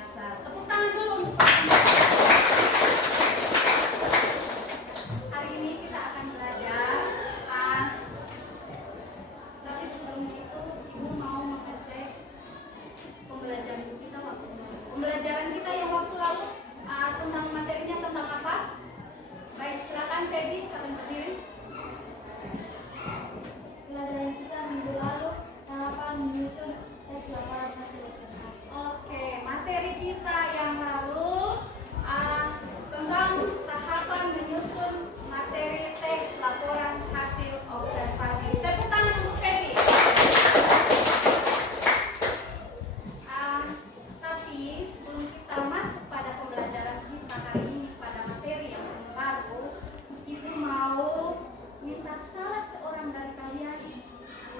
dasar. Tepuk tangan dulu untuk Pak. Hari ini kita akan belajar. Tapi sebelum itu, Ibu mau mengecek pembelajaran kita waktu lalu. Pembelajaran kita yang waktu lalu tentang materinya tentang apa? Baik, silakan Feby, saling berdiri. Pelajaran kita minggu lalu tahapan menyusun teks laporan hasil observasi. Oke, materi kita yang lalu tentang tahapan menyusun materi teks laporan hasil observasi. Tepuk tangan untuk Feby. Tapi sebelum kita masuk pada pembelajaran kita hari ini pada materi yang baru, Ibu mau minta salah seorang dari kalian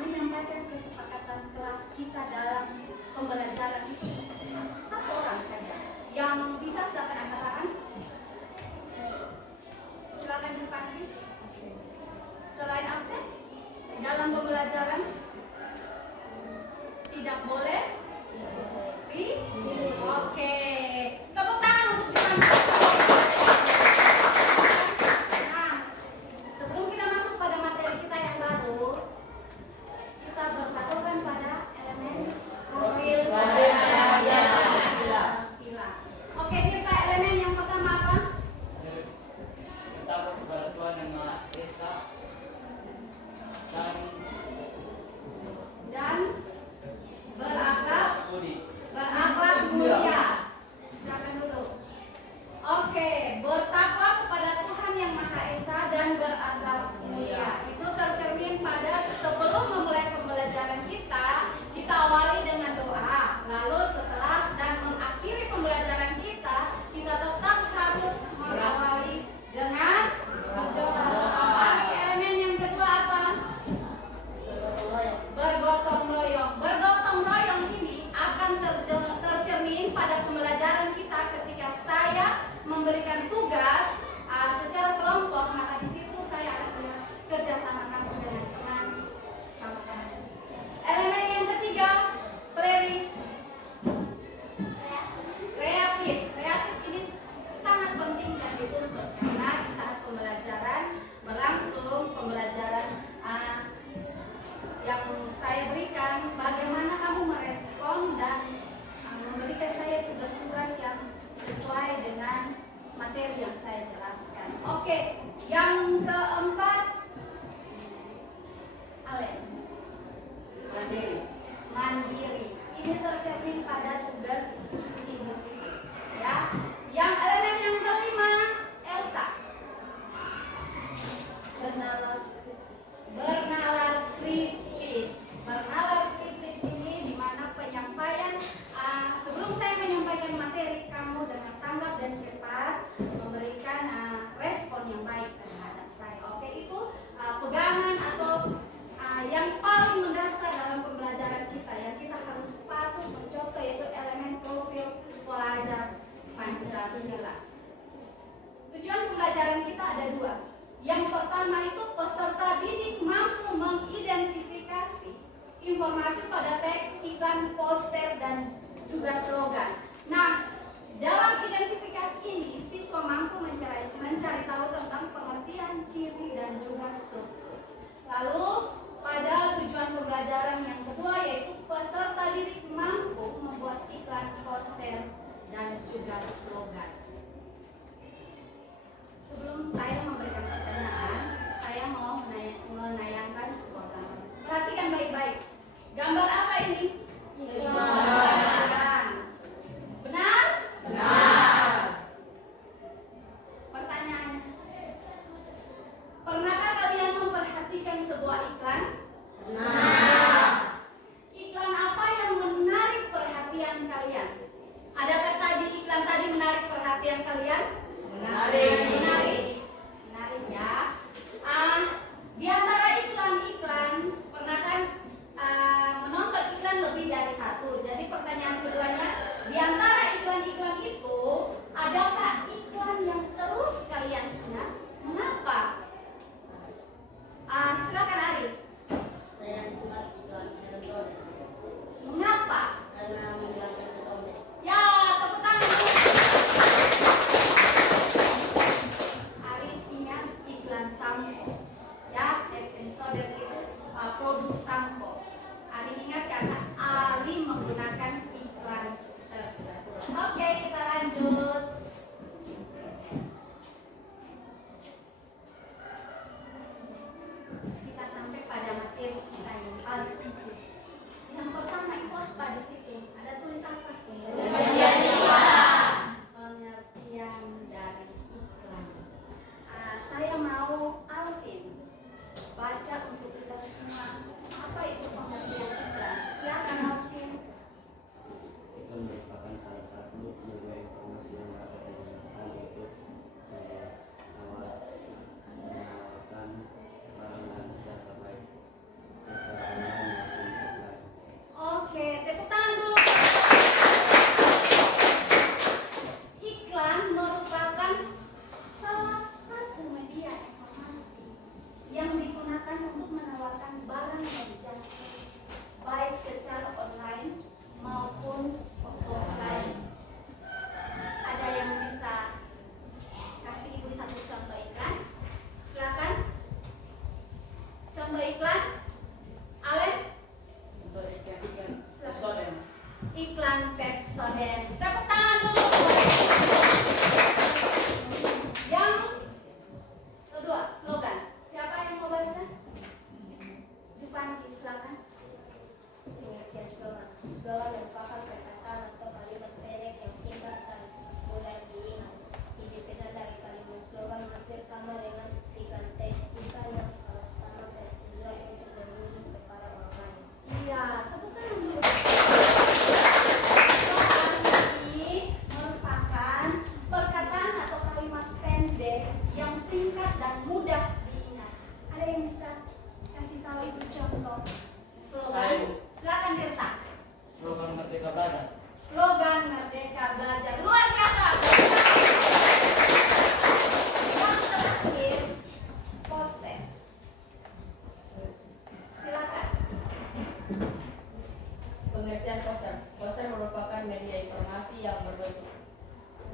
menyampaikan kesepakatan kelas kita dalam pembelajaran itu seperti apa. Satu orang saja yang bisa silakan angkat tangan. Silakan Jepandi. Selain absen dalam pembelajaran tidak boleh. Oke, tepuk tangan untuk Jepandi. Nah, sebelum kita masuk pada materi kita yang baru, kita berpatokan pada elemen profil istilah. Oke, kita elemen yang pertama apa? Kita kepada Tuhan yang Maha Esa Dan berakhlak budi. mulia. Silakan dulu. Oke, bertakwa kepada Tuhan yang Maha Esa dan berakhlak mulia. Itu tercermin pada sebelum memulai pembelajaran kita awali dengan doa. Lalu setelah dan mengakhiri pembelajaran kita tetap harus mengawali dengan berdoa. Elemen yang kedua apa? Bergotong royong. Bergotong royong ini akan tercermin pada pembelajaran kita ketika saya memberikan tugas secara kelompok, maka di situ saya akan kerjasama kamu dengan teman sesama kamu. Elemen yang ketiga, kreatif. Kreatif ini sangat penting dan dituntut karena di saat pembelajaran berlangsung, pembelajaran yang saya berikan, bagaimana kamu merespon dan memberikan saya tugas-tugas yang sesuai dengan materi yang saya jelaskan. Oke, yang keempat, mandiri. Ini tercermin pada tugas Ibu. Ya. Yang elemen yang kelima, Elsa. Bernalar kritis. Bernalar kritis ini di mana penyampaian sebelum saya menyampaikan materi, kamu dengan tanggap dan cepat memberikan respon yang baik terhadap saya. Oke, itu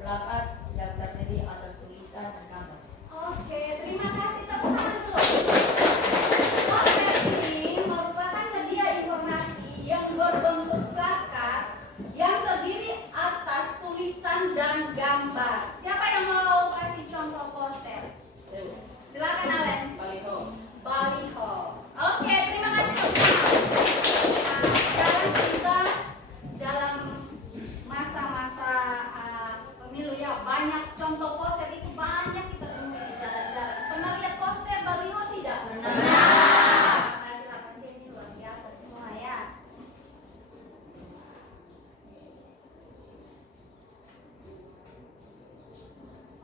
plakat yang terdiri atas tulisan dan gambar. Oke, terima kasih. Tepuk tangan dulu. Poster ini merupakan media informasi yang berbentuk plakat yang terdiri atas tulisan dan gambar. Siapa yang mau kasih contoh poster? Silakan Alen. Baliho. Baliho. Oke, terima kasih. Sekarang kita dalam masa-masa pemilu ya, banyak contoh poster itu banyak kita temui di jalan-jalan. Pernah lihat poster baliho tidak? Pernah. Karena 8C ini luar biasa semua ya.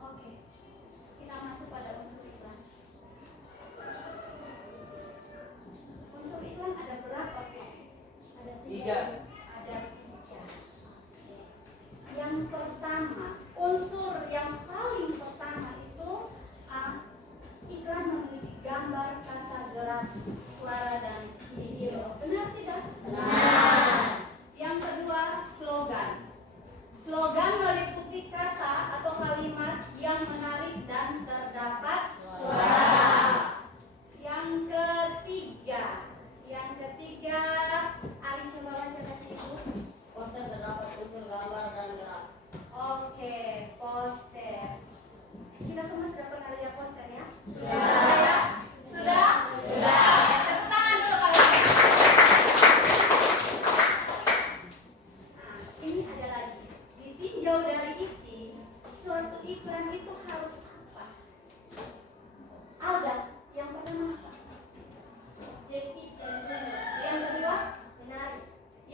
Oke, kita masuk pada unsur iklan. Unsur iklan ada berapa? Ada Tiga. Ada tiga. Yang pertama, unsur yang paling pertama itu iklan memiliki gambar, kata, gerak, suara, dan video. Benar tidak? Benar. Yang kedua, slogan. Slogan meliputi kata atau kalimat yang menarik dan terdapat suara. Yang ketiga, Ari coba baca kasih ibu. Poster terdapat unsur gambar dan gerak. Oke, poster. Kita semua sudah pernah lihat poster ya? Sudah. Ya? Sudah? Sudah. Ya, tepuk tangan dulu kalian. Nah, ini ada lagi. Ditinjau dari isi, suatu iklan itu harus apa? Alda, yang pertama apa? Objektif dan jelas. Yang kedua? Menarik.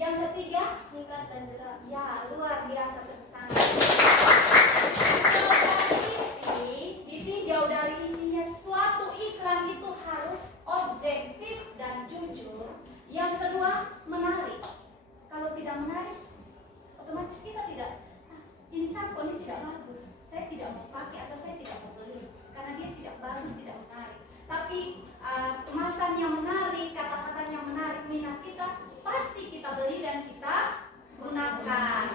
Yang ketiga? Singkat dan jelas. Ya, luar biasa, tepuk tangan. Kalau dari isi, ditinjau dari isinya, suatu iklan itu harus objektif dan jujur. Yang kedua, menarik. Kalau tidak menarik, otomatis kita tidak, ini sampo ini tidak bagus, saya tidak mau pakai atau saya tidak mau beli karena dia tidak bagus, tidak menarik. Tapi kemasannya menarik, kata-katanya menarik, minat kita, pasti kita beli dan kita gunakan.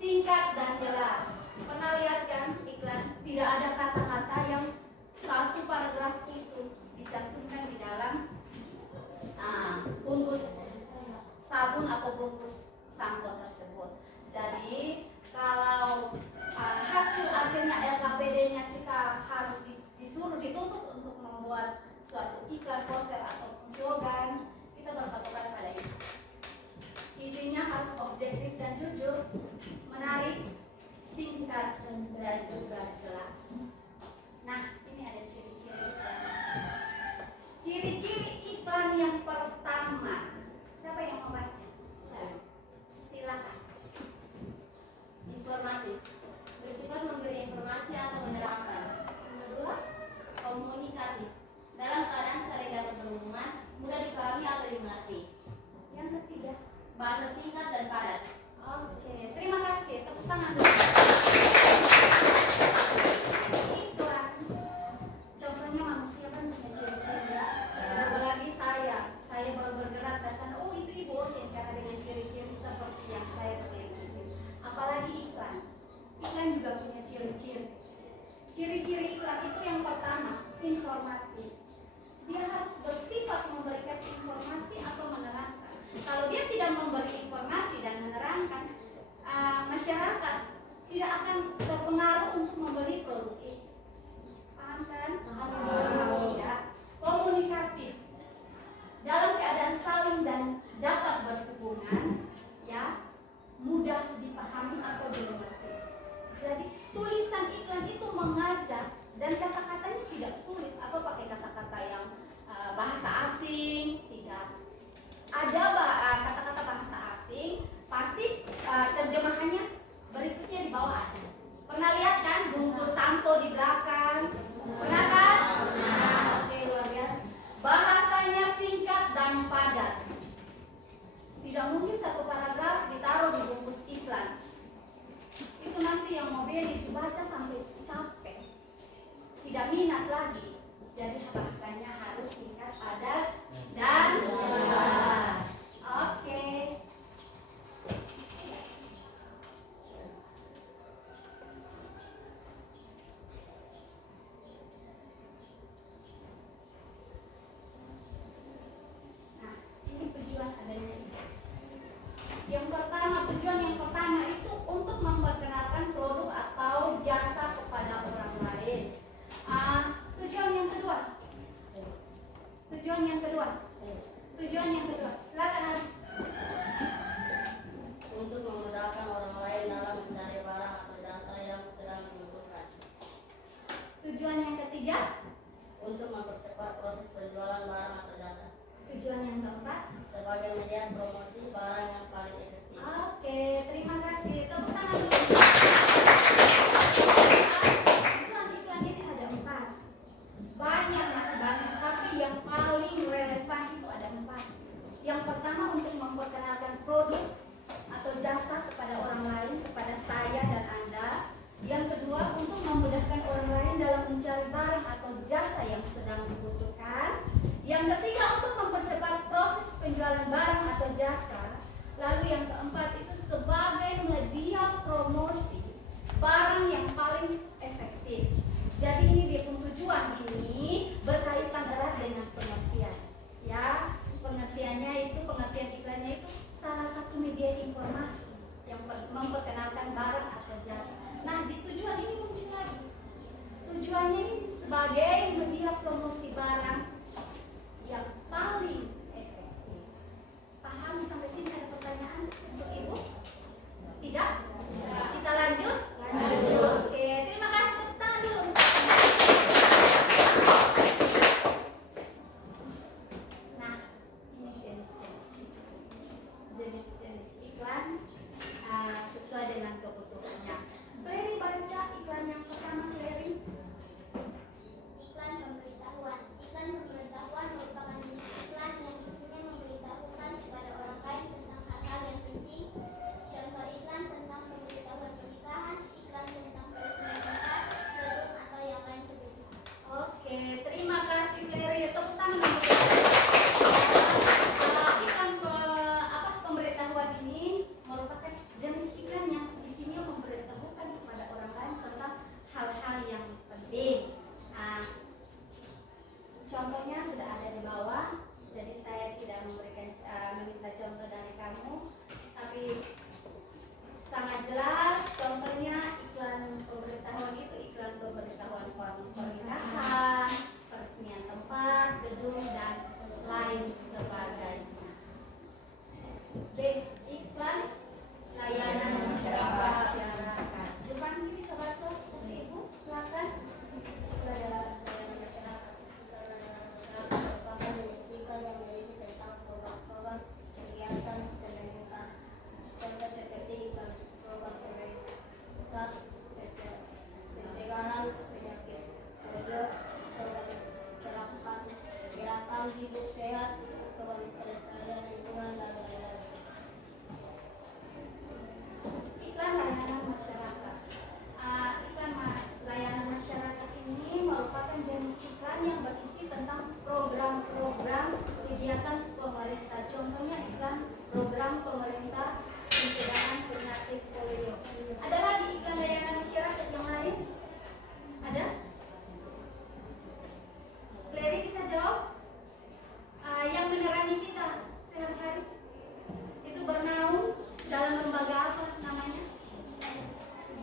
Singkat dan jelas. Pernah lihat kan iklan? Tidak ada kata-kata yang satu paragraf itu dicantumkan di dalam bungkus sabun atau bungkus sampo tersebut. Jadi kalau hasil akhirnya LKPD-nya kita harus disuruh dituntut untuk membuat suatu iklan, poster atau slogan, kita berpatokan pada itu. Isinya harus objektif dan jujur, menarik, singkat, dan juga jelas. Nah, ini ada ciri-ciri iklan. Ciri-ciri iklan yang pertama, siapa yang mau baca? Saya. Silakan. Informatif. Bersifat memberi informasi atau menerangkan. Yang kedua, Komunikatif. Dalam keadaan saling dapat berhubungan, mudah dipahami atau dimengerti. yang ketiga. Bahasa singkat dan padat. Oke, terima kasih. Tepuk tangan dulu. Iklan. Contohnya manusia kan punya ciri-ciri ya. Apalagi saya baru bergerak dan sana, oh itu ibu Osin karena dengan ciri-ciri seperti yang saya berdiri di sini. Apalagi iklan. Iklan juga punya ciri-ciri. Ciri-ciri iklan itu yang pertama, informatif. Dia harus bersifat memberikan informasi atau menerangkan. Kalau dia tidak memberi informasi dan menerangkan, masyarakat tidak akan terpengaruh untuk membeli produk itu. Paham kan? Paham. Ya. Komunikatif. Dalam keadaan saling dan dapat berhubungan, ya, mudah dipahami atau dimengerti. Jadi tulisan iklan itu mengajak dan kata-katanya tidak sulit atau pakai kata-kata yang bahasa asing, tidak. Ada kata-kata bahasa asing, pasti terjemahannya berikutnya di bawah ada. Pernah lihat kan bungkus sampo di belakang? Pernah kan? Nah, oke, luar biasa. Bahasanya singkat dan padat. Tidak mungkin satu paragraf ditaruh di bungkus iklan. Itu nanti yang mau beli baca sampai capek, tidak minat lagi. Jadi bahasanya harus singkat, padat, dan jelas. Oke.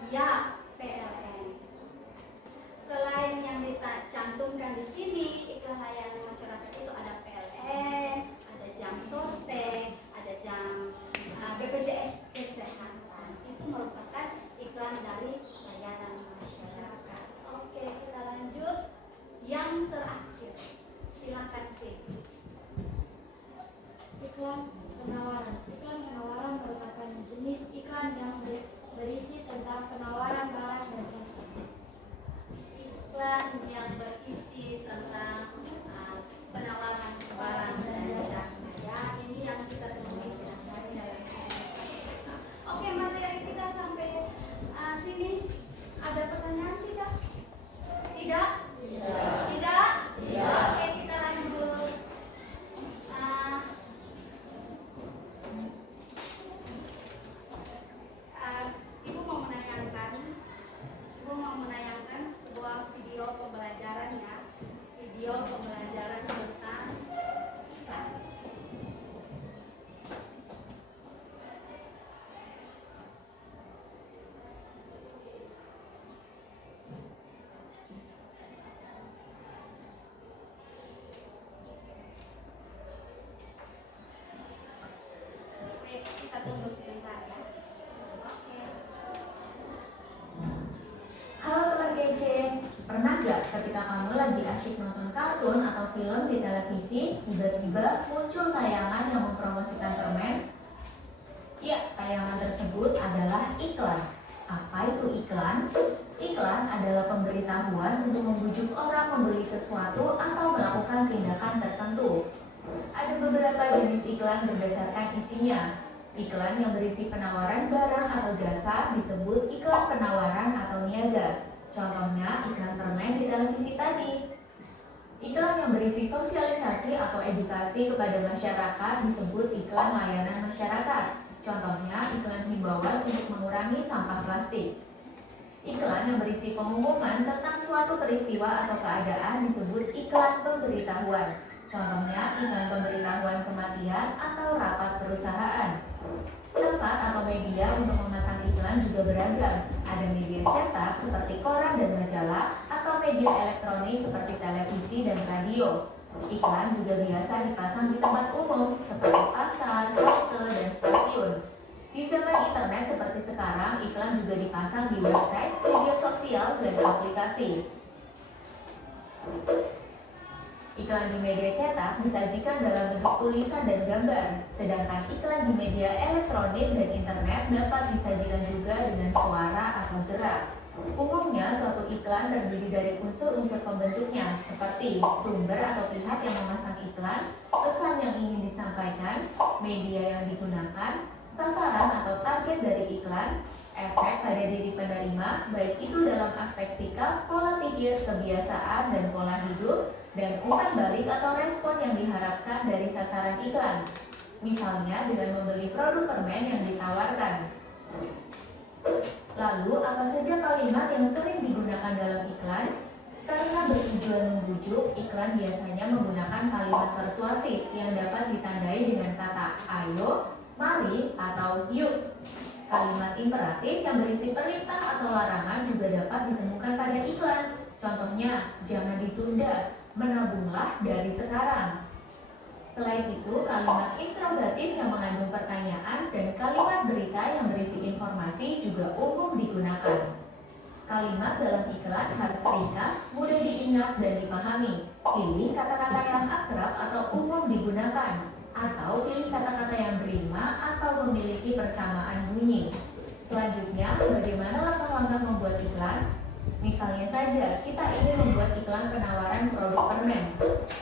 Ya, PLN. Selain yang dicantumkan di sini, iklan layanan masyarakat itu ada PLN, ada jam sostek, ada jam BPJS Kesehatan. Itu merupakan iklan dari layanan masyarakat. Oke, kita lanjut. Yang terakhir, silakan Fit. Iklan penawaran. Iklan penawaran merupakan jenis iklan yang berisi tentang penawaran barang dan jasa. Iklan yang berisi tentang penawaran barang dan jasa. Ya, ini yang kita temui sehari-hari dalam kehidupan. Oke, materi kita sampai sini. Ada pertanyaan tidak? Tidak? Tidak? Oke, kita lanjut. Ibu mau menayangkan sebuah video pembelajaran ya. Video pembelajaran tentang iklan. Oke, kita tunggu sebentar ya. Oke. Halo teman gadget, pernah gak ketika kamu lagi asyik nonton kartun atau film di televisi, tiba-tiba muncul tayangan yang mempromosikan permen? Ya, tayangan tersebut adalah iklan. Apa itu iklan? Iklan adalah pemberitahuan untuk membujuk orang membeli sesuatu atau melakukan tindakan tertentu. Ada beberapa jenis iklan berdasarkan isinya. Iklan yang berisi penawaran barang atau jasa disebut iklan penawaran atau niaga. Contohnya iklan permen di televisi tadi. Iklan yang berisi sosialisasi atau edukasi kepada masyarakat disebut iklan layanan masyarakat. Contohnya iklan himbauan untuk mengurangi sampah plastik. Iklan yang berisi pengumuman tentang suatu peristiwa atau keadaan disebut iklan pemberitahuan. Contohnya iklan pemberitahuan kematian atau rapat perusahaan. Tempat atau media untuk memasang iklan juga beragam. Ada media cetak seperti koran dan majalah atau media elektronik seperti televisi dan radio. Iklan juga biasa dipasang di tempat umum seperti pasar, halte, dan stasiun. Di zaman internet seperti sekarang, iklan juga dipasang di website, media sosial, dan aplikasi. Iklan di media cetak disajikan dalam bentuk tulisan dan gambar, sedangkan iklan di media elektronik dan internet dapat disajikan juga dengan suara atau gerak. Umumnya, suatu iklan terdiri dari unsur-unsur pembentuknya, seperti sumber atau pihak yang memasang iklan, pesan yang ingin disampaikan, media yang digunakan, sasaran atau target dari iklan, efek pada diri penerima, baik itu dalam aspek sikap, pola pikir, kebiasaan, dan pola hidup, dan umpan balik atau respon yang diharapkan dari sasaran iklan. Misalnya dengan membeli produk permen yang ditawarkan. Lalu, apa saja kalimat yang sering digunakan dalam iklan? Karena bertujuan membujuk, iklan biasanya menggunakan kalimat persuasif yang dapat ditandai dengan kata ayo, mari, atau yuk. Kalimat imperatif yang berisi perintah atau larangan juga dapat ditemukan pada iklan. Contohnya, jangan ditunda, menabunglah dari sekarang. Selain itu, kalimat interrogatif yang mengandung pertanyaan dan kalimat berita yang berisi informasi juga umum digunakan. Kalimat dalam iklan harus ringkas, mudah diingat dan dipahami. Pilih kata-kata yang akrab atau umum digunakan, atau pilih kata-kata yang berima atau memiliki persamaan bunyi. Selanjutnya, bagaimana langkah-langkah membuat iklan? Misalnya saja, kita ingin membuat iklan penawaran produk permen.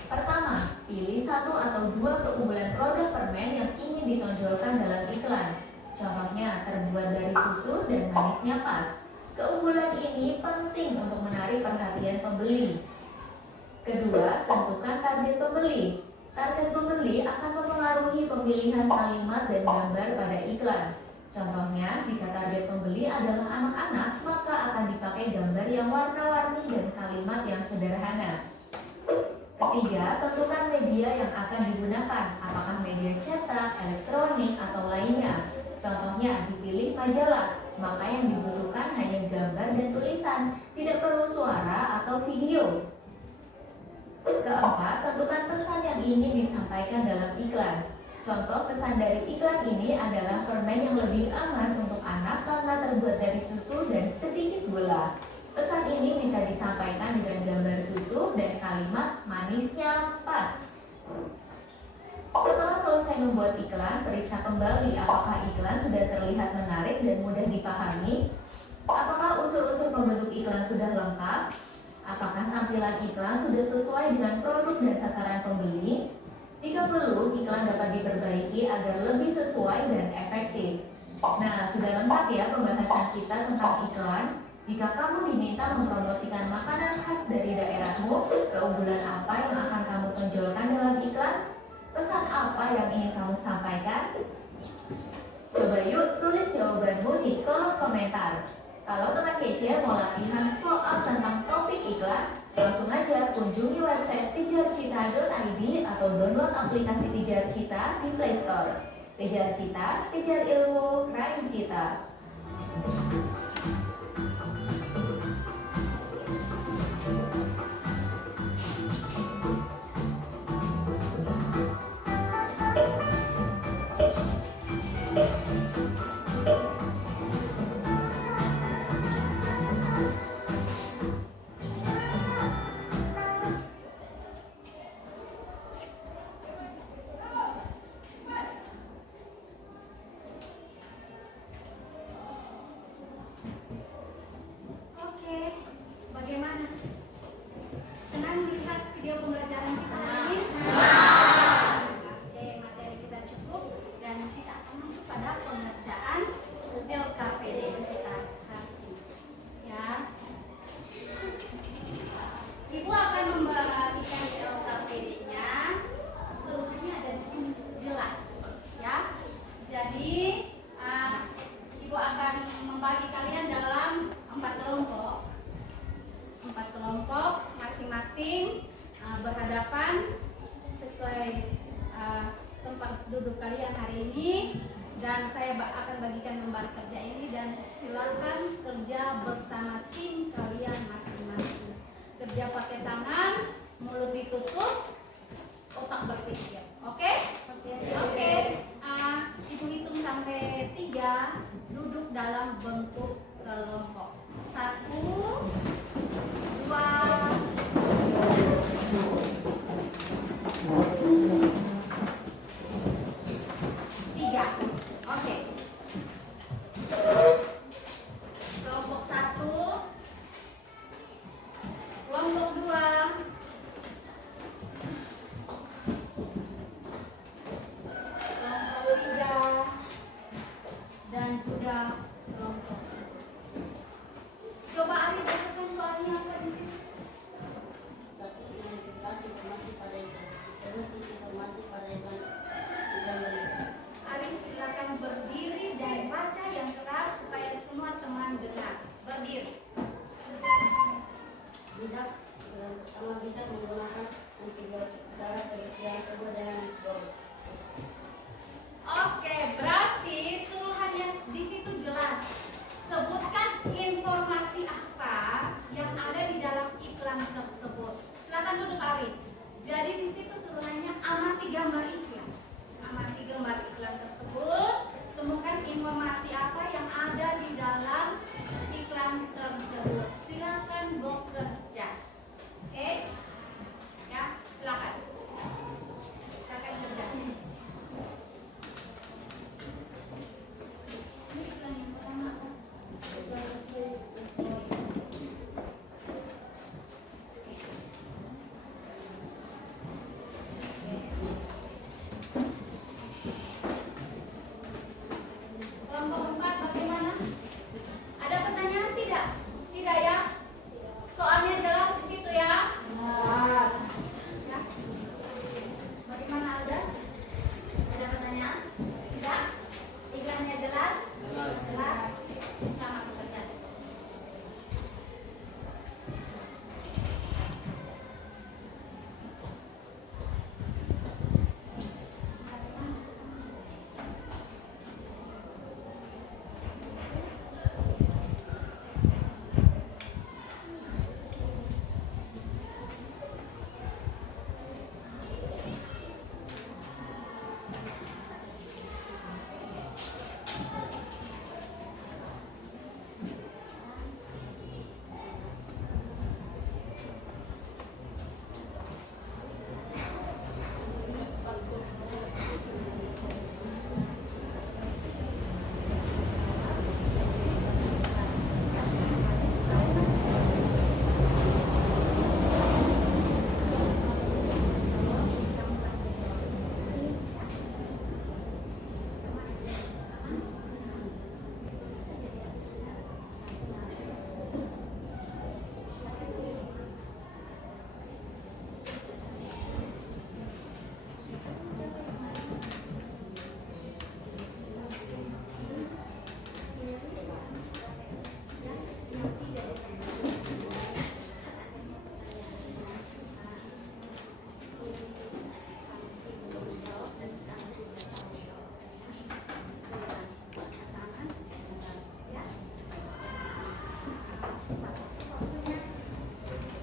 Pertama, pilih satu atau dua keunggulan produk permen yang ingin ditonjolkan dalam iklan. Contohnya, terbuat dari susu dan manisnya pas. Keunggulan ini penting untuk menarik perhatian pembeli. Kedua, tentukan target pembeli. Target pembeli akan mempengaruhi pemilihan kalimat dan gambar pada iklan. Contohnya, jika target pembeli adalah anak-anak, maka akan dipakai gambar yang warna-warni dan kalimat yang sederhana. Ketiga, tentukan media yang akan digunakan, apakah media cetak, elektronik, atau lainnya. Contohnya, dipilih majalah, maka yang dibutuhkan hanya tulisan, tidak perlu suara atau video. Keempat, tentukan pesan yang ingin disampaikan dalam iklan. Contoh pesan dari iklan ini adalah permen yang lebih aman untuk anak karena terbuat dari susu dan sedikit gula. Pesan ini bisa disampaikan dengan gambar susu dan kalimat manisnya pas. Setelah selesai membuat iklan, periksa kembali apakah iklan sudah terlihat menarik dan mudah dipahami. Apakah unsur-unsur pembentuk iklan sudah lengkap? Apakah tampilan iklan sudah sesuai dengan produk dan sasaran pembeli? Jika belum, iklan dapat diperbaiki agar lebih sesuai dan efektif. Nah, sudah lengkap ya pembahasan kita tentang iklan. Jika kamu diminta mempromosikan makanan khas dari daerahmu, keunggulan apa yang akan kamu tonjolkan dalam iklan? Pesan apa yang ingin kamu sampaikan? Coba yuk tulis jawabanmu di kolom komentar. Kalau teman kece mau latihan soal tentang topik iklan, langsung aja kunjungi website kejarcita.id atau download aplikasi Kejar Cita di Play Store. Kejar Cita, kejar ilmu, raih cita.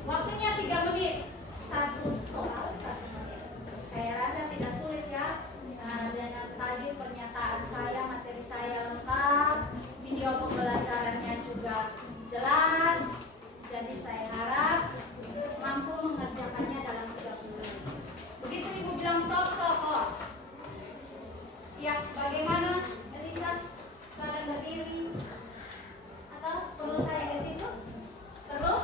Waktunya 3 menit. Satu soal 1 menit. Saya rasa tidak sulit ya. Dengan tadi pernyataan saya, materi saya lengkap, video pembelajarannya juga jelas. Jadi saya harap mampu mengerjakannya dalam 30 menit. Begitu Ibu bilang stop kok. Ya, bagaimana Elisa? Kalian berdiri? Atau perlu saya ke situ? Perlu?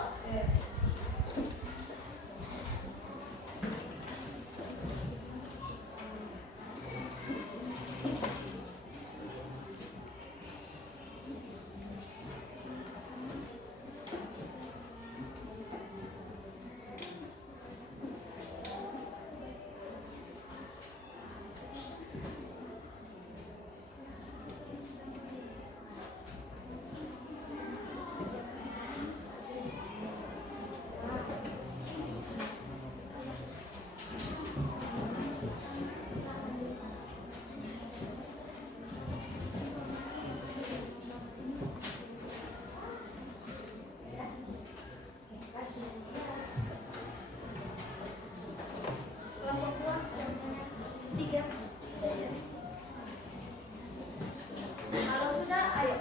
Kalau sudah, ayo.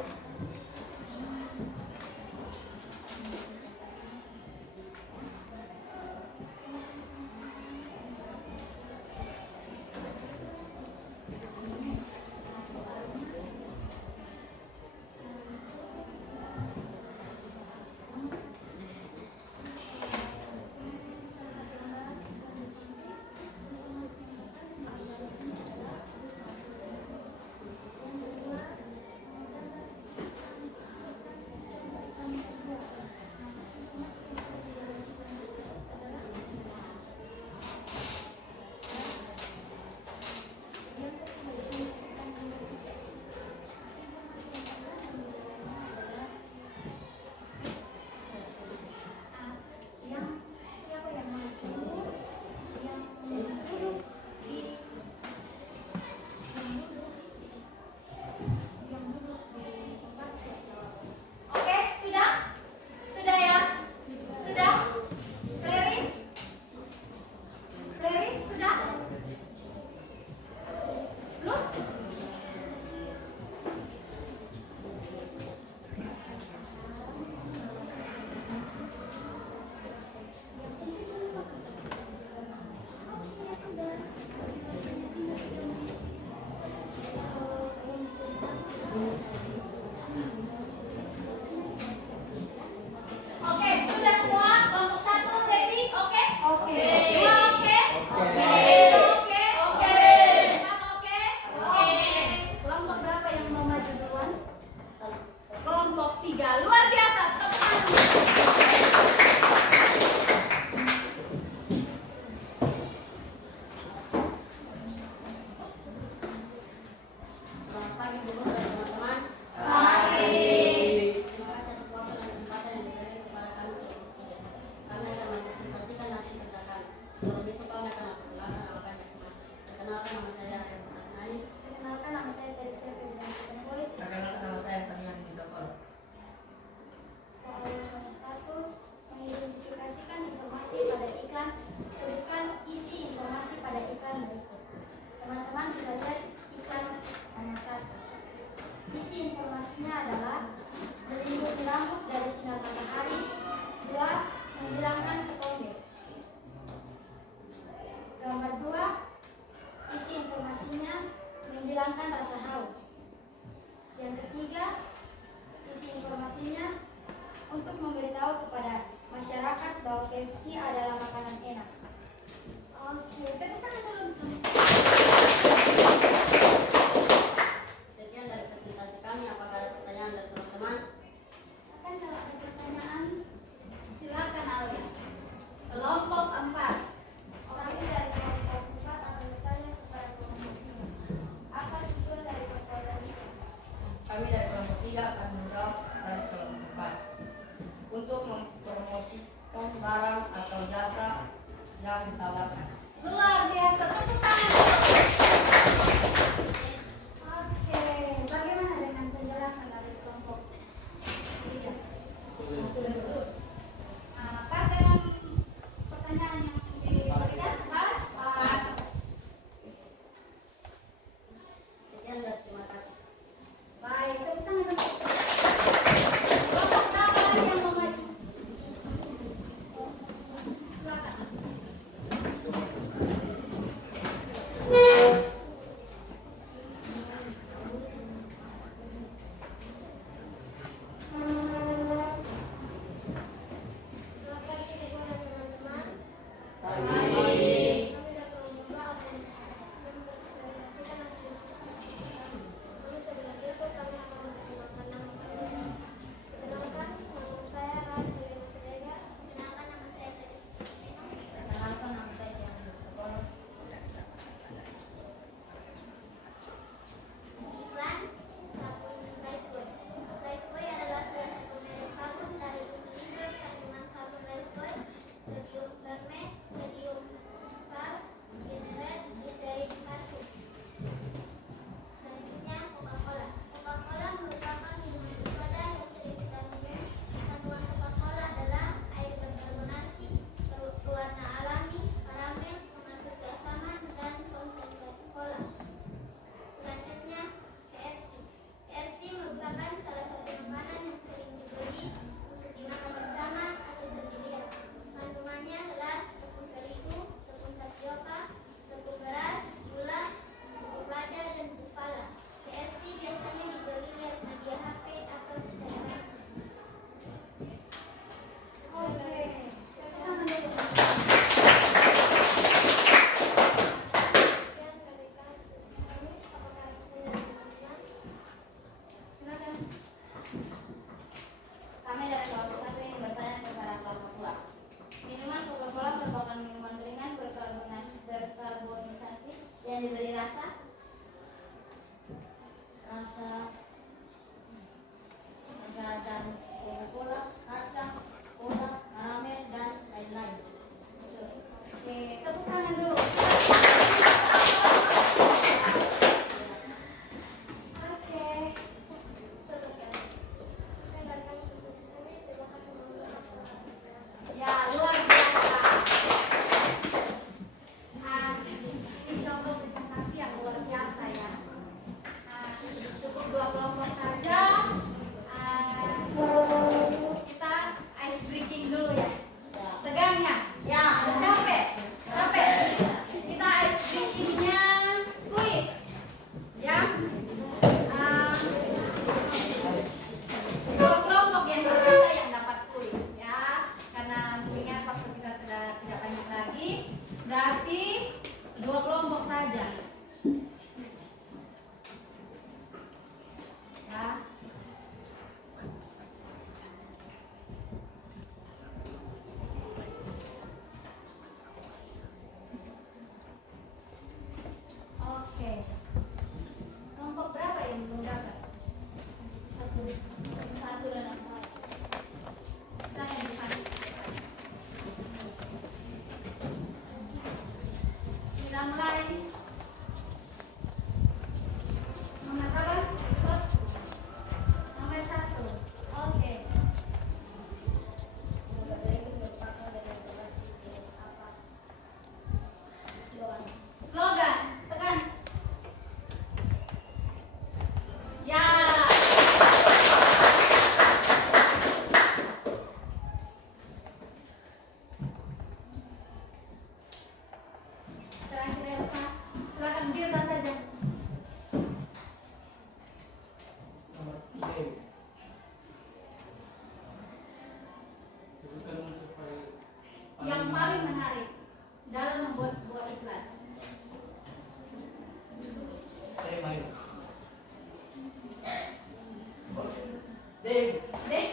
Oke, sudah? Sudah ya? Sudah? Clearing? Clearing? Sudah? Belum? Oke, sudah semua? Kelompok 1 ready? Oke? Oke. 2 oke? Oke. 3 oke? Oke. 4 oke? Oke. Kelompok berapa yang mau maju duluan? Kelompok 3. Luar biasa. Tepuk tangan. Selamat pagi guru dan teman-teman. Pagi. Terima kasih atas waktu dan kesempatan yang diberikan kepada kami kelompok 3. Kami akan mempresentasikan hasil kerjakan. Sebelum itu kami akan memperkenalkan nama kami masing-masing. Perkenalkan, nama saya Arya Putranani. Perkenalkan, nama saya Teresa Ferdinand Kulit. Perkenalkan, nama saya Tanian Hidakol. Soal nomor 1, mengidentifikasikan informasi pada iklan. Sebutkan isi informasi pada iklan berikut. Teman-teman bisa lihat iklan nomor 1. Isi informasinya adalah melindungi rambut dari sinar matahari. 2. Menghilangkan ketombe. Gambar 2. Isi informasinya menghilangkan rasa haus. Yang ketiga, isi informasinya untuk memberitahu kepada masyarakat bahwa KFC adalah makanan enak. Oke, tepuk tangan dulu. Sekian dari presentasi kami. Apakah ada pertanyaan dari teman-teman? Akan kalau ada pertanyaan, Silakan Alwi. Kelompok 4. kami dari kelompok 4 akan bertanya kepada kelompok 5. Apa tujuan dari pertanyaan ini? Kami dari kelompok 3 akan menjawab dari kelompok 4 untuk mempromosikan barang atau jasa yang ditawarkan. Luar biasa. Tepuk tangan yang paling menarik dalam membuat sebuah iklan? Saya main. Dave. Deh.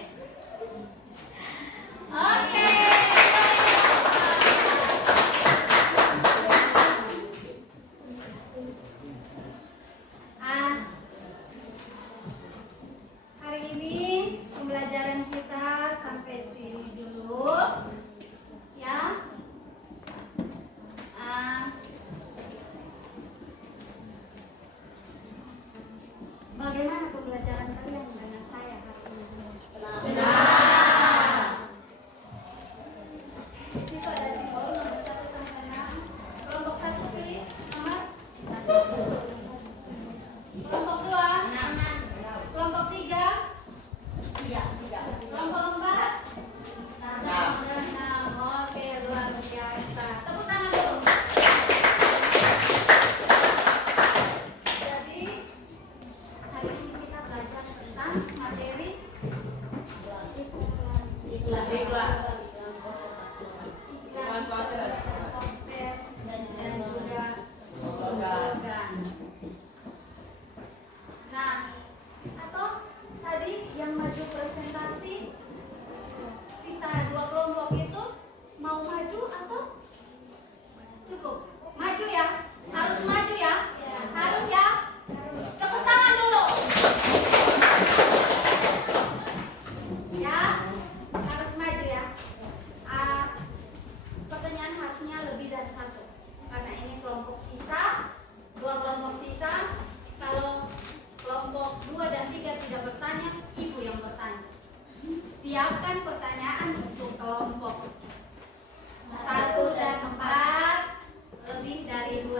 Oke. Hari ini pembelajaran kita sampai sini dulu, ya. Bagaimana pembelajaran kalian dengan saya hari ini? Itu ada simbol nomor 1 sampai 6. Kelompok 1 pilih nomor 1. Kelompok 2 Kelompok 3 Kelompok 4 Oke, luar biasa. Tepuk tangan dulu. Jadi hari ini kita belajar tentang materi Iklan poster. poster dan juga slogan. Nah, atau tadi yang maju presentasi, sisa 2 kelompok itu mau maju atau cukup? Maju ya? Harus maju ya? Harus ya? Tepuk tangan dulu. Ya, harus maju ya. Pertanyaan harusnya lebih dari 1 karena ini kelompok sisa, 2 kelompok sisa. Kalau kelompok 2 dan 3 tidak bertanya, ibu yang bertanya. Siapkan pertanyaan untuk kelompok 1 dan 4 lebih dari 2.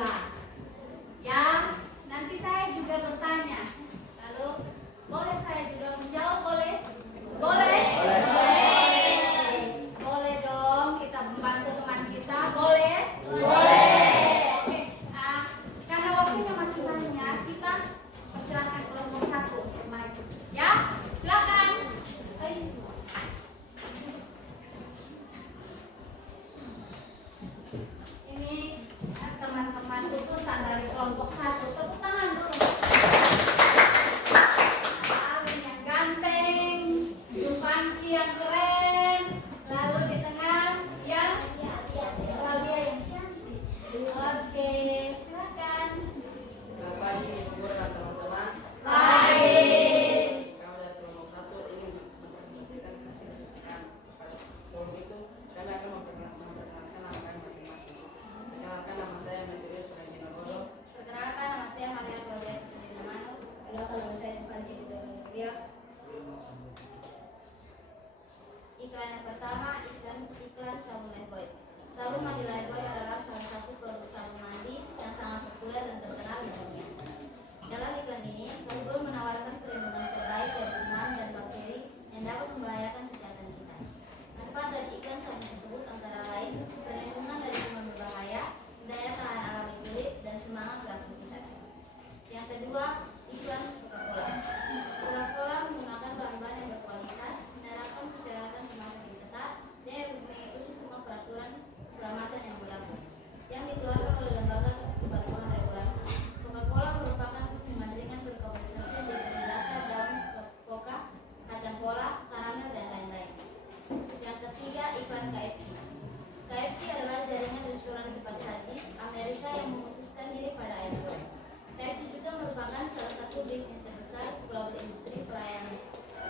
Ya, nanti saya juga bertanya. Lalu boleh saya juga menjawab, boleh? Boleh? Boleh dong, kita membantu teman kita, boleh? Oke, karena waktunya masih banyak, kita persilahkan kelompok 1 untuk maju. Ya, silakan. Ini teman-teman utusan dari kelompok 1. Tepuk tangan dulu. Alin yang ganteng, Yufanki yang keren, lalu di tengah yang Claudia yang cantik. Oke, silakan. Selamat pagi Ibu Guru dan teman-teman. Baik. Kami dari kelompok 1 ingin mempresentasikan hasil keputusan. Sebelum itu, kami akan memperkenalkan nama kami masing-masing. Perkenalkan, nama saya Metri Sulaiman Bodo. Perkenalkan, nama saya Maria Claudia Putri Namano. Perkenalkan, nama saya Fanti Juga Nurdia. Iklan yang pertama, iklan sabun Lifebuoy. Sabun mandi Lifebuoy adalah salah satu produk sabun mandi yang sangat populer dan terkenal di dunia. Dalam iklan ini, Lifebuoy menawarkan perlindungan terbaik dari kuman dan bakteri yang dapat membahayakan kesehatan kita. Manfaat dari iklan sabun tersebut antara lain perlindungan dari kuman berbahaya, daya tahan alami kulit, dan semangat beraktivitas. Yang kedua, iklan Coca-Cola. Coca-Cola menggunakan bahan-bahan yang berkualitas, menerapkan persyaratan kemasan yang ketat, dan mengikuti semua peraturan keselamatan yang berlaku yang dikeluarkan oleh lembaga kepatuhan regulasi. Coca-Cola merupakan minuman ringan berkomposisi dari dasar daun coca, kacang kola, karamel, dan lain-lain. Yang ketiga, iklan KFC. KFC adalah jaringan restoran cepat saji Amerika yang mengkhususkan diri pada ayam. KFC juga merupakan salah satu bisnis terbesar global industri pelayanan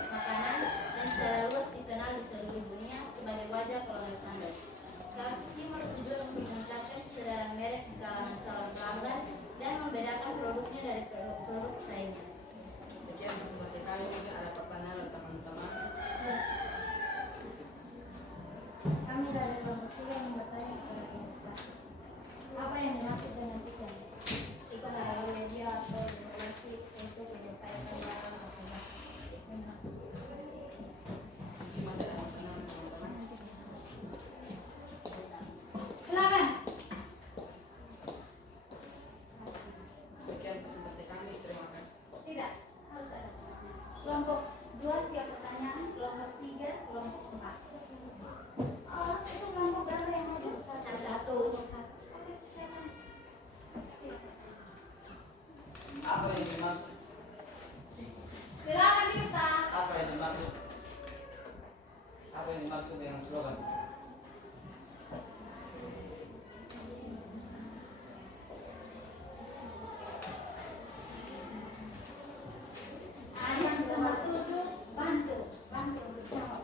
makanan dan secara luas dikenal di seluruh dunia sebagai wajah Colonel Sanders. KFC bertujuan untuk meningkatkan kesadaran merek di kalangan calon pelanggan dan membedakan produknya dari produk pesaingnya. Sekian presentasi kami. Mungkin ada pertanyaan dari teman-teman. Kami dari kelompok 3 yang bertanya kepada kelompok 1. Apa yang dimaksud dengan iklan? Iklan adalah media atau informasi untuk menyampaikan barang atau jasa. Masih ada pertanyaan teman-teman. Silakan. Sekian presentasi kami. Terima kasih. Tidak, harus ada. Kelompok 2 siap pertanyaan, kelompok 3, kelompok 4. Oh, itu kelompok berapa yang dimaksud dengan slogan? Yang tempat duduk bantu berjawab.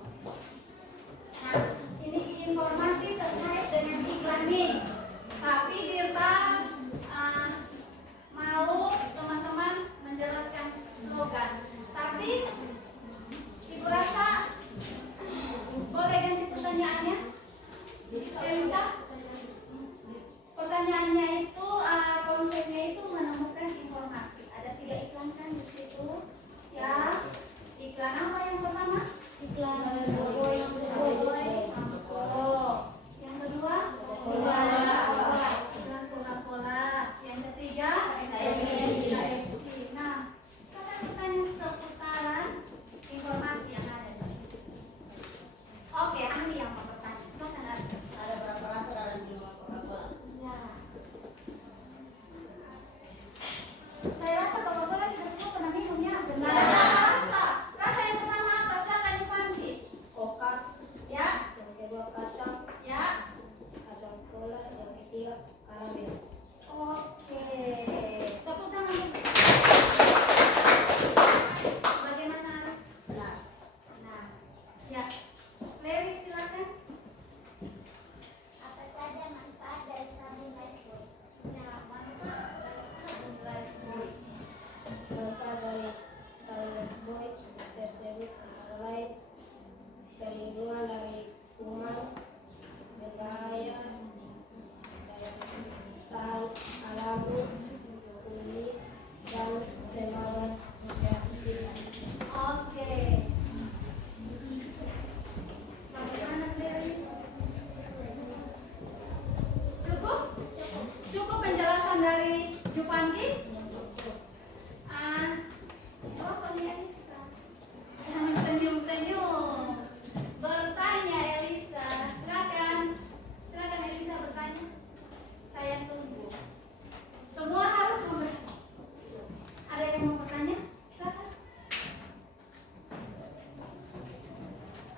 Nah, ini informasi terkait dengan iklan nih. Tapi Dirta mau teman-teman menjelaskan slogan. Tapi Ibu rasa boleh ganti pertanyaannya? Elisa? Pertanyaannya itu konsepnya itu menemukan informasi. Ada 3 iklan kan di situ. Ya, iklan apa yang pertama? Iklan Sampo. Yang kedua? Iklan Coca-Cola. Yang ketiga? KFC. Nah, sekarang bertanya seputaran informasi yang ada di situ. Oke, ahli yang mau bertanya. Silakan Arda. Ada berapa rasa dalam minuman Coca-Cola? Ya. Saya rasa Coca-Cola kita semua pernah minumnya. Benar. Rasa. Rasa yang pertama apa? Silakan Ivanti. Coca, Ya. yang kedua kacang, Ya. kacang cola, yang ketiga karamel. Oke. Tepuk tangan. Bagaimana? Benar. Nah, ya. Lewi silakan. Apa saja manfaat dari sabun Lifebuoy? Ya, manfaat dari sabun Lifebuoy. Manfaat dari sabun Lifebuoy tersebut antara lain perlindungan dari kuman berbahaya, daya tahan alami, kulit dan semangat beraktivitas. Oke. Bagaimana Lewi? Cukup? Cukup penjelasan dari Jupangi? Oh, ini Elisa. Jangan senyum-senyum. Bertanya Elisa, silakan. Silakan Elisa bertanya. Saya tunggu. Semua harus memberi. Ada yang mau bertanya? Silakan.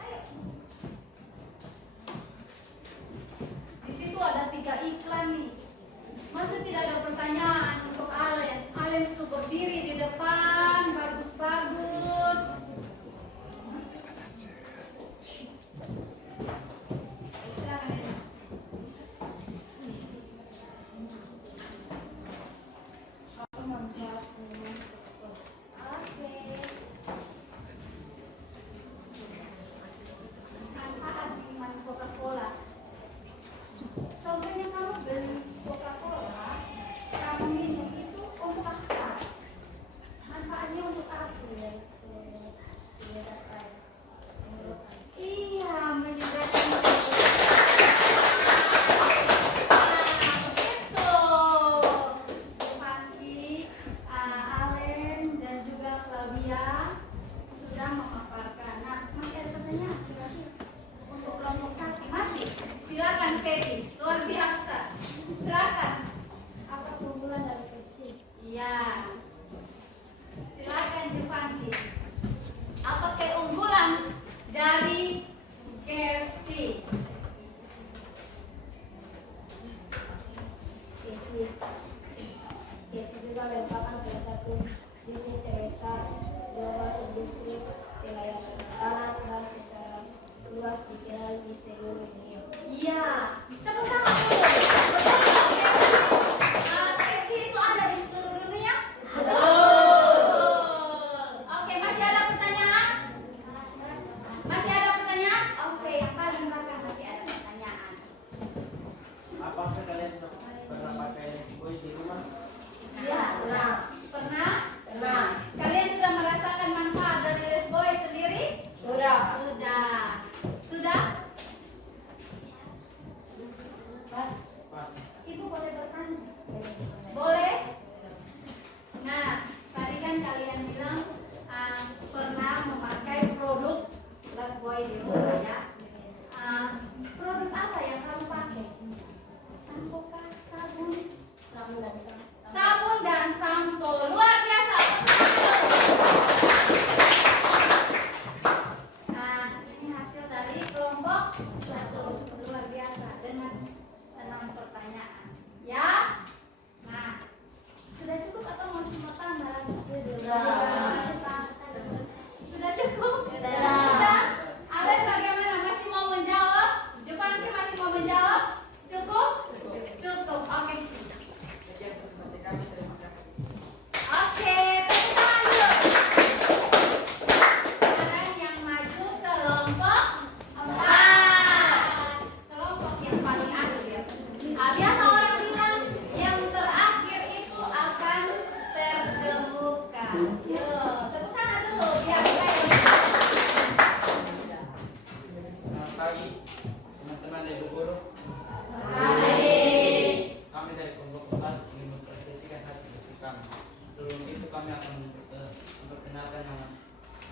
Ayo. Di situ ada 3 iklan nih. Masa tidak ada pertanyaan untuk Alen? Alen sudah berdiri di depan, bagus-bagus. Silakan Elisa. Apa manfaat minuman Coca-Cola? Oke. Manfaat minuman Coca-Cola. Contohnya kamu beli Coca-Cola, kamu minum itu untuk apa? Manfaatnya untuk apa? Iya, menyegarkan tubuh. Betul. Pagi, Alen dan juga Flavia sudah memaparkan. Nah, masih ada pertanyaan untuk kelompok 1? Masih? Silakan Fetty, luar biasa. Silakan. Apa keunggulan dari Pepsi? Iya. Silakan Jufanti. Apa keunggulan dari KFC? KFC juga merupakan salah satu bisnis terbesar global industri pelayanan makanan dan secara luas dikenal di seluruh dunia. Iya. Tepuk tangan dulu. Betul nggak KFC? KFC itu ada di seluruh dunia? Betul. Oke, masih ada pertanyaan? Masih ada pertanyaan? Oke, yang paling belakang masih ada pertanyaan. Apakah kalian pernah pakai Lifebuoy di rumah? Ya, pernah? Pernah. Kalian sudah merasakan manfaat dari Lifebuoy sendiri? Sudah. Sudah. Sudah? Mas, pagi teman-teman dan ibu guru. Kami dari kelompok 4 ingin mempresentasikan hasil diskusi kami. Sebelum itu kami akan memperkenalkan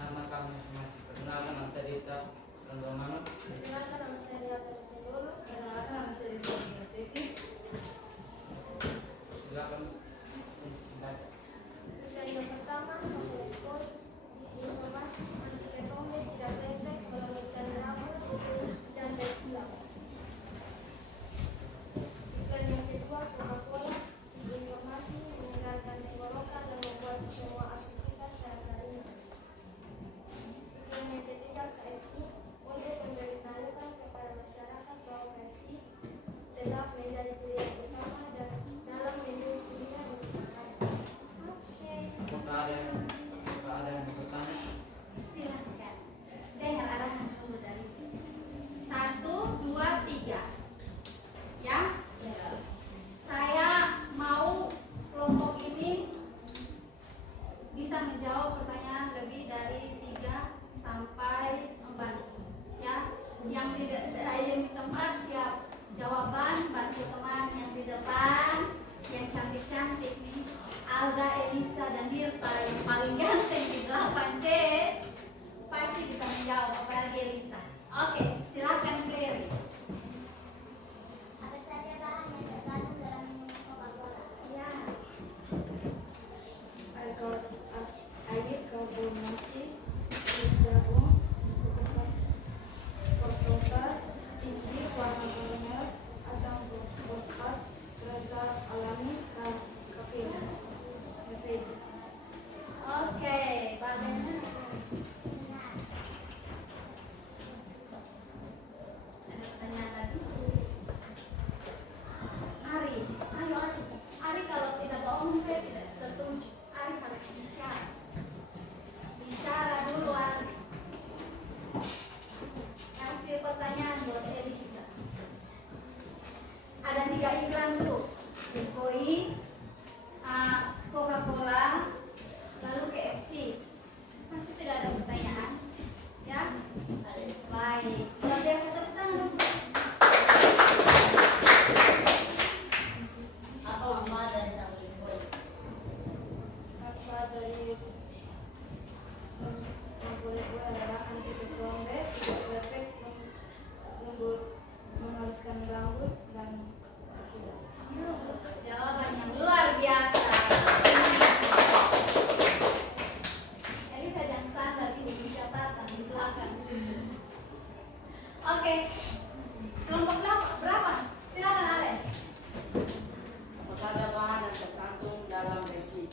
nama kami masing-masing. Perkenalkan nama saya Dita dan Romano. Perkenalkan nama saya Riata Cendolo. Perkenalkan nama saya Rizky Tipi. Silakan. Yang pertama, sampai poin isi informasi anti ketombe tidak resek meloloskan rambut dan berkilau. Iklan yang kedua, Coca-Cola isi informasi meninggalkan tenggorokan dan membuat semua aktivitas terasa ringan. Iklan yang ketiga, KFC untuk memberitahukan kepada masyarakat bahwa KFC tetap menjadi pilihan utama dan dalam menu kuliner untuk makanan. Oke. Apakah ada yang bertanya? Silahkan. Dengar arahan kamu dari 1, 2, 3. Ya? Saya mau kelompok ini bisa menjawab pertanyaan lebih dari 3 sampai 4. Ya, yang di tempat siap jawaban, bantu teman yang di depan, yang cantik-cantik nih, Alda, Elisa, dan Dirta yang paling ganteng di 8C pasti bisa menjawab, apalagi Elisa. Oke, silakan Clary. Apa saja bahan yang terkandung dalam minuman Coca-Cola? Ya, Air karbonasi, jagung, fosfat, cincin, warna merah, asam fosfat, rasa alami, kafein. oke, bagaimana? Ada pertanyaan lagi? Ari, ayo Ari. Ari kalau tidak bohong saya tidak setuju. Ari harus bicara. Bicara dulu Ari. Kasih pertanyaan buat Elisa. Ada 3 iklan tuh. Jokowi, Coca-Cola, lalu KFC. Pasti tidak ada pertanyaan, ya? Baik. Luar biasa, tepuk tangan dulu. Apa manfaat dari sampling boy? Manfaat dari sampul itu adalah anti ketombe, tidak berefek menghaluskan rambut dan berkilau. Jawaban yang luar biasa. Elisa jangan sadar ini di catatan di belakang. Oke. Kelompok berapa? Silakan Ale. Apa saja bahan yang terkandung dalam regi?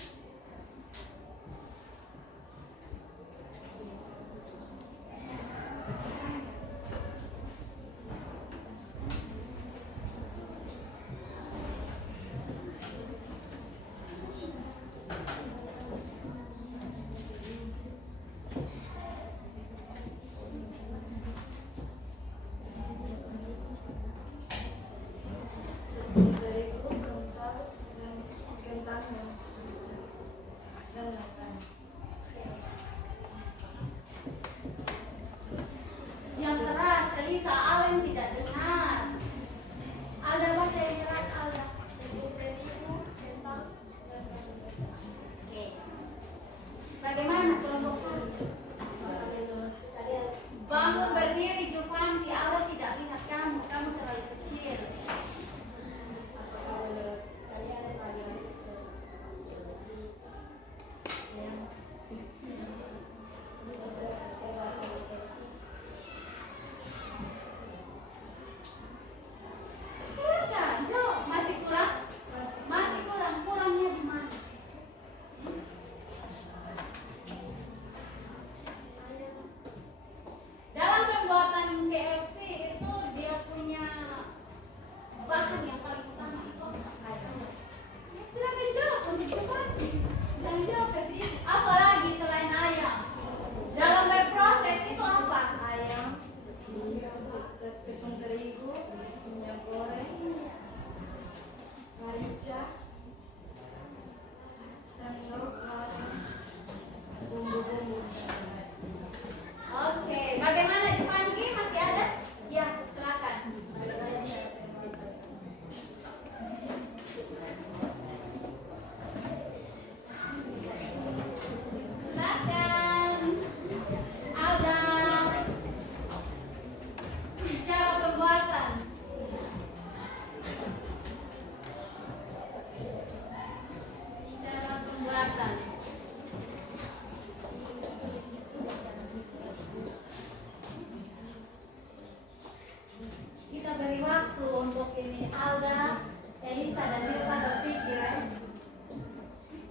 Kita beri waktu untuk ini Alda, Elisa dan Nilma berpikir.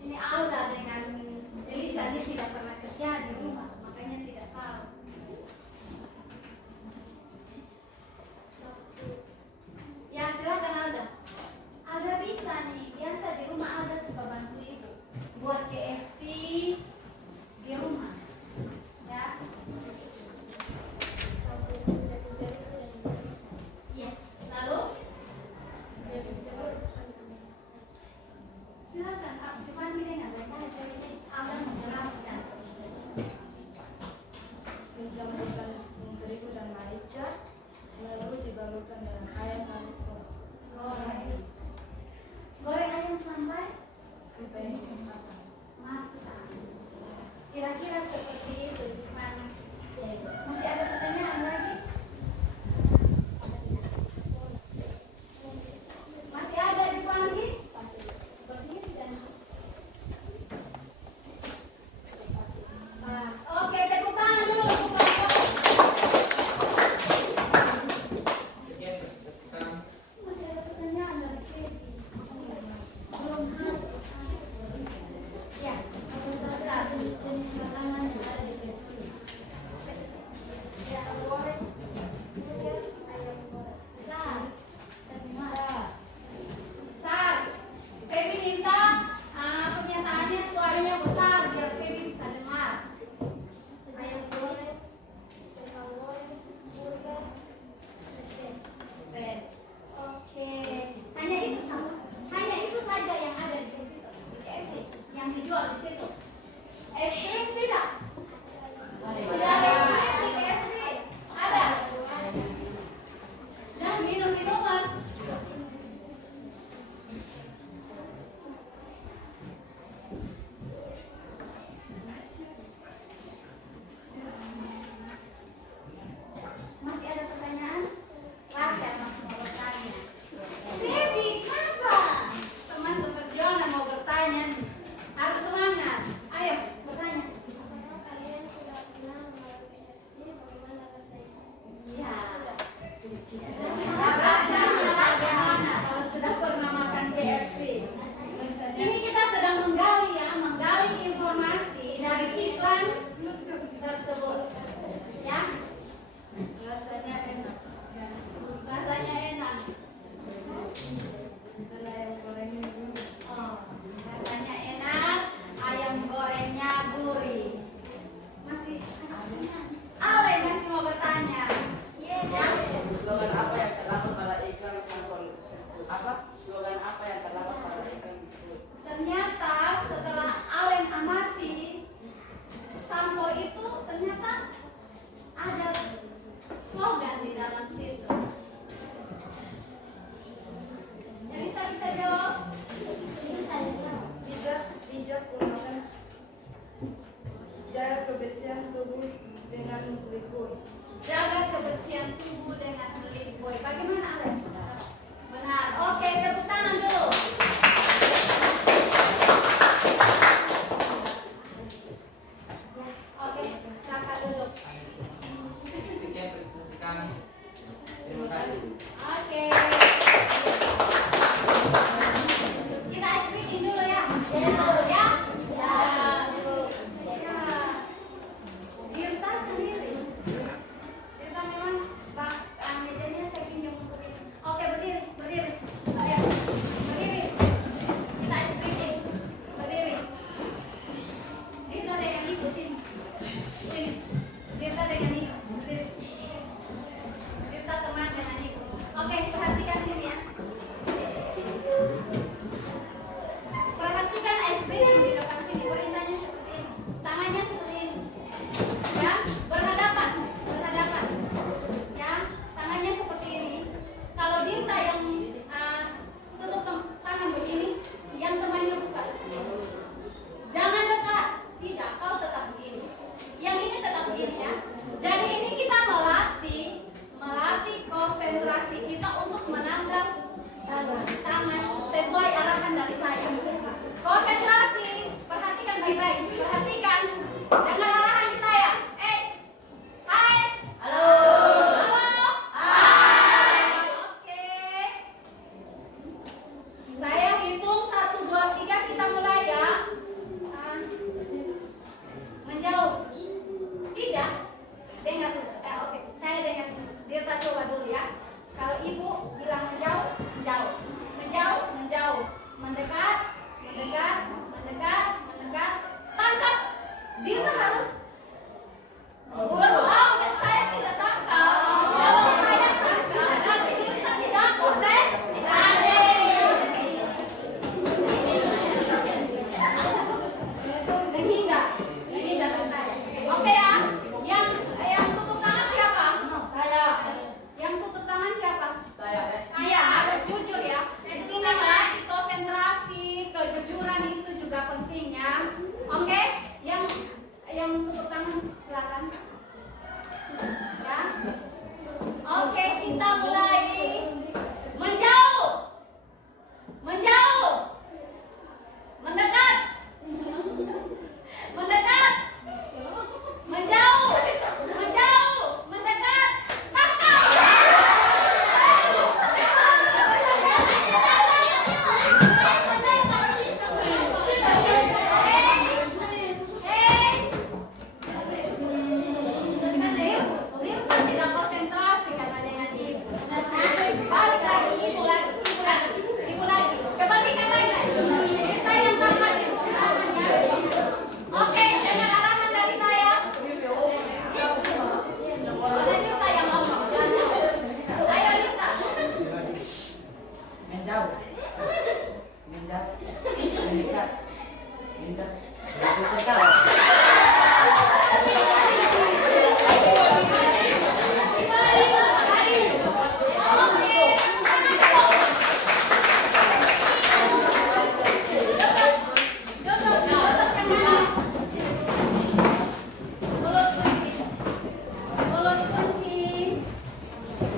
Ini Alda dengan Elisa ini tidak pernah kerja di rumah, makanya tidak tahu. Ya silakan Alda. Alda bisa nih, biasa di rumah Alda suka bantu ibu buat KFC di rumah. Ya. Iya. Lalu silakan, cuman ini nggak baik.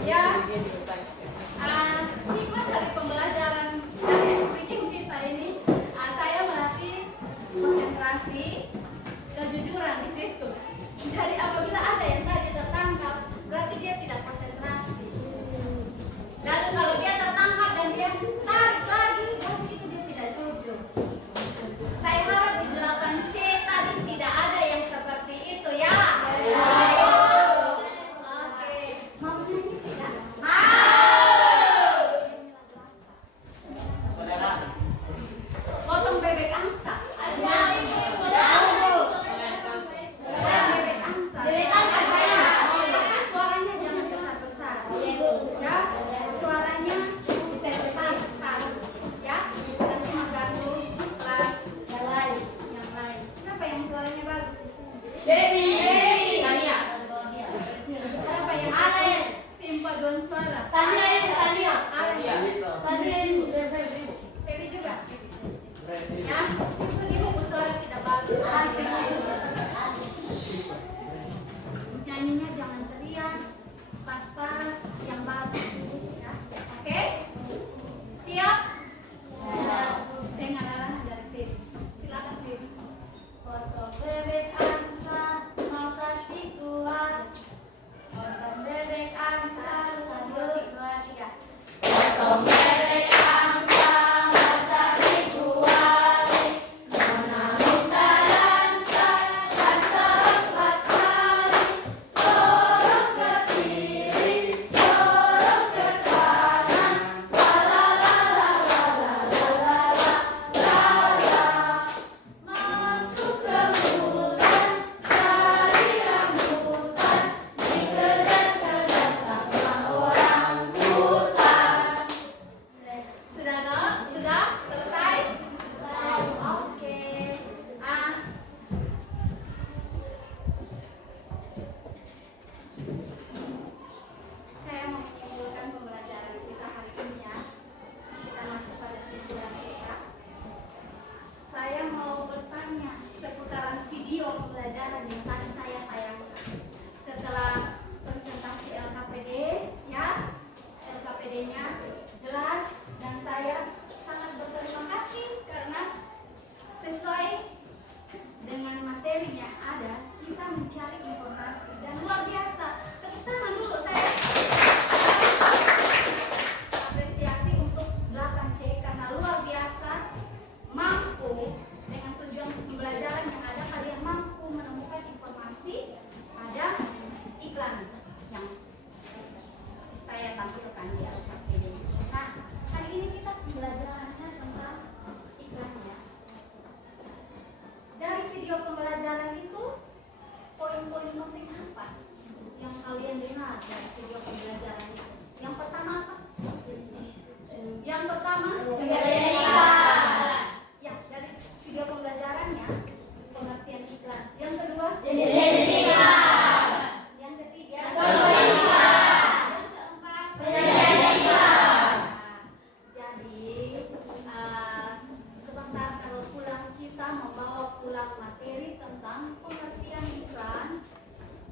Ya. dia diletak. Hikmah dari pembelajaran dari speaking kita ini, saya melatih konsentrasi, kejujuran di situ. Jadi apabila ada yang tadi tertangkap, berarti dia tidak konsentrasi. Lalu kalau dia tertangkap dan dia tarik lagi, berarti itu dia tidak jujur. Saya harap di 8C tadi tidak ada yang seperti itu ya. Ayo. Oke. Mau nyanyi tidak? Saudara, Potong bebek angsa. Bebek angsa. Suaranya jangan besar-besar. Ya, suaranya pas-pas. Ya, nanti mengganggu kelas yang lain. Siapa yang suaranya bagus di sini? Tania. Siapa yang tim paduan suara? Tania. Dewi juga. Ya, ibu suara tidak bagus. Nyanyinya jangan teriak, pas-pas, yang bagus. Ya. Oke? Siap? Dengan arahan dari Dewi. Silakan Dewi. Potong bebek angsa, masak di kuah. Potong bebek angsa, 1, 2, 3. Potong bebek angsa, masak di kuah. Nona minta dansa, dansa 4 kali. Sorong ke kiri, sorong ke kanan. La la la la la la la la la. Masuk ke hutan, cari rambutan, dikejar-kejar sama orang hutan. Sudah, Dok? Sudah? Selesai? Oke. Saya mau menyimpulkan pembelajaran kita hari ini ya. Kita masuk pada kesimpulan kita. Saya mau bertanya seputaran video pembelajaran yang tadi saya tayangkan. Setelah presentasi LKPD, ya, LKPD-nya jelas dan saya sangat berterima kasih karena sesuai dengan materi yang ada, kita mencari informasi dan luar biasa. Tepuk tangan dulu saya. Apresiasi untuk 8C karena luar biasa mampu dengan tujuan pembelajaran yang ada, kalian mampu menemukan informasi pada iklan yang saya tampilkan di LKPD. Nah, hari ini kita pembelajarannya tentang iklannya. Dari video pembelajaran itu, poin-poin penting apa yang kalian dengar dari video pembelajaran itu? Yang pertama apa? Yang pertama, ya, dari video pembelajarannya, pengertian iklan. Yang kedua, yang ketiga, yang keempat, jadi sebentar kalau pulang kita membawa pulang materi tentang pengertian iklan,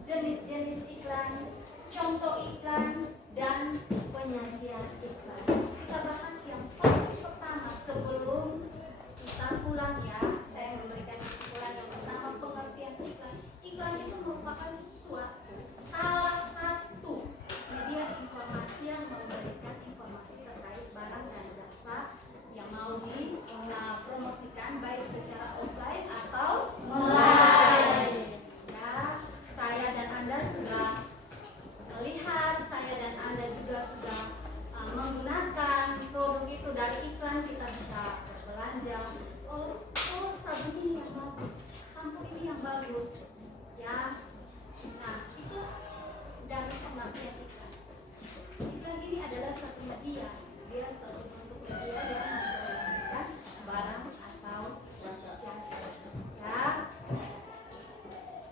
jenis-jenis iklan, contoh iklan, dan penyajian iklan. Kita bahas yang paling pertama sebelum kita pulang ya. Saya memberikan kesimpulan yang pertama, pengertian iklan. Iklan itu merupakan salah satu media informasi yang memberikan informasi terkait barang dan jasa yang mau dipromosikan baik secara offline atau online. Ya, saya dan Anda sudah melihat, saya dan Anda juga sudah menggunakan produk itu. Dari iklan kita bisa berbelanja. Oh, sabun ini yang bagus, sampo ini yang bagus, ya. Nah, itu dari pengertian iklan. Iklan ini adalah satu media, dia satu bentuk media yang memperlihatkan barang atau jasa. Ya.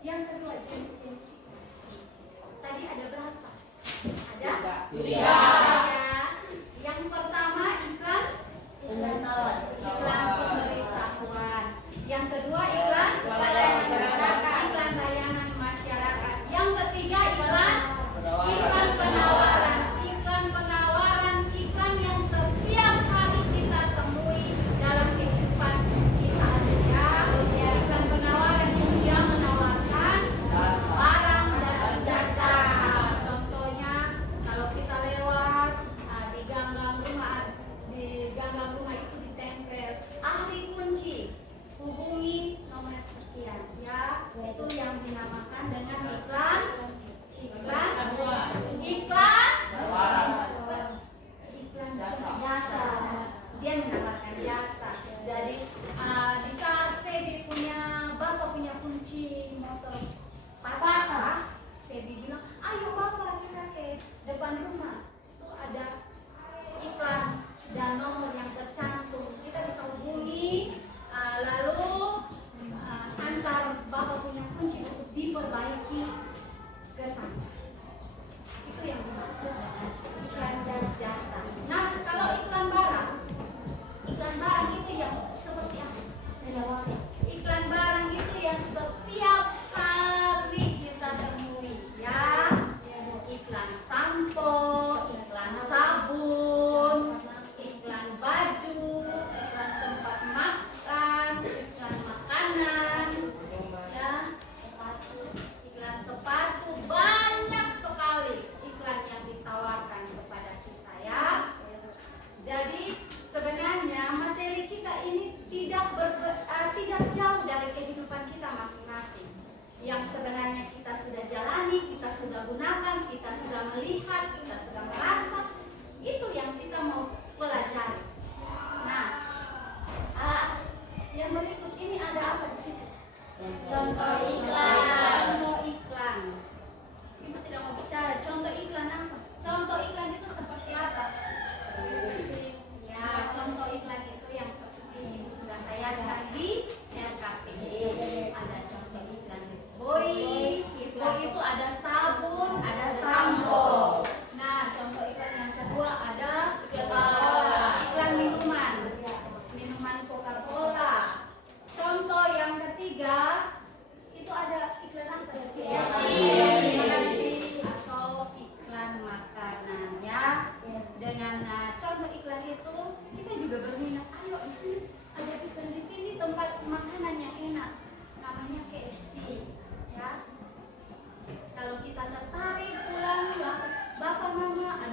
Yang kedua, jenis-jenis iklan. Tadi ada berapa? Ada? 3. Ya. Yang pertama iklan pemberitahuan. Yang kedua iklan layanan masyarakat. Yang ketiga iklan penawaran.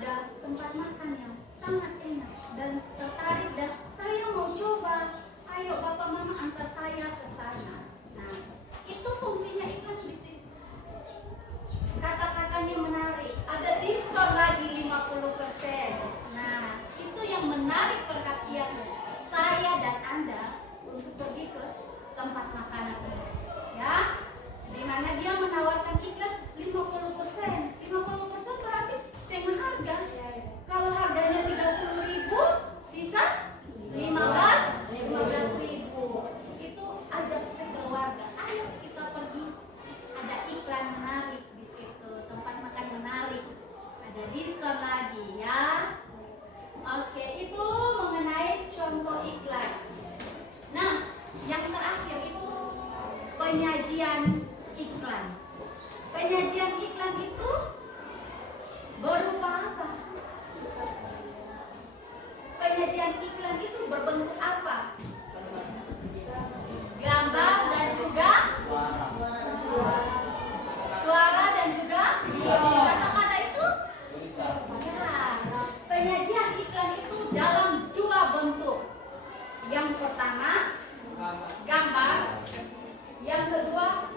ada tempat makan yang sangat enak dan tertarik dan saya mau coba. Ayo Bapak Mama antar saya ke sana. Nah, itu fungsinya iklan di situ. Kata-katanya menarik. Ada diskon lagi 50%. Nah, itu yang menarik perhatian saya dan Anda untuk pergi ke tempat makanan. Ya, di mana dia menawarkan iklan 50%. 50% berarti setengah harga. Kalau harganya 30.000, sisa 15.000. Itu ajak sekeluarga. Ayo kita pergi. Ada iklan menarik di situ, tempat makan menarik. Ada diskon lagi ya. Oke, itu mengenai contoh iklan. Nah, yang terakhir itu penyajian iklan. Penyajian iklan itu berupa apa? Penyajian iklan itu berbentuk apa? Gambar dan juga suara dan juga kata-kata itu. Ya, penyajian iklan itu dalam dua bentuk. Yang pertama gambar, yang kedua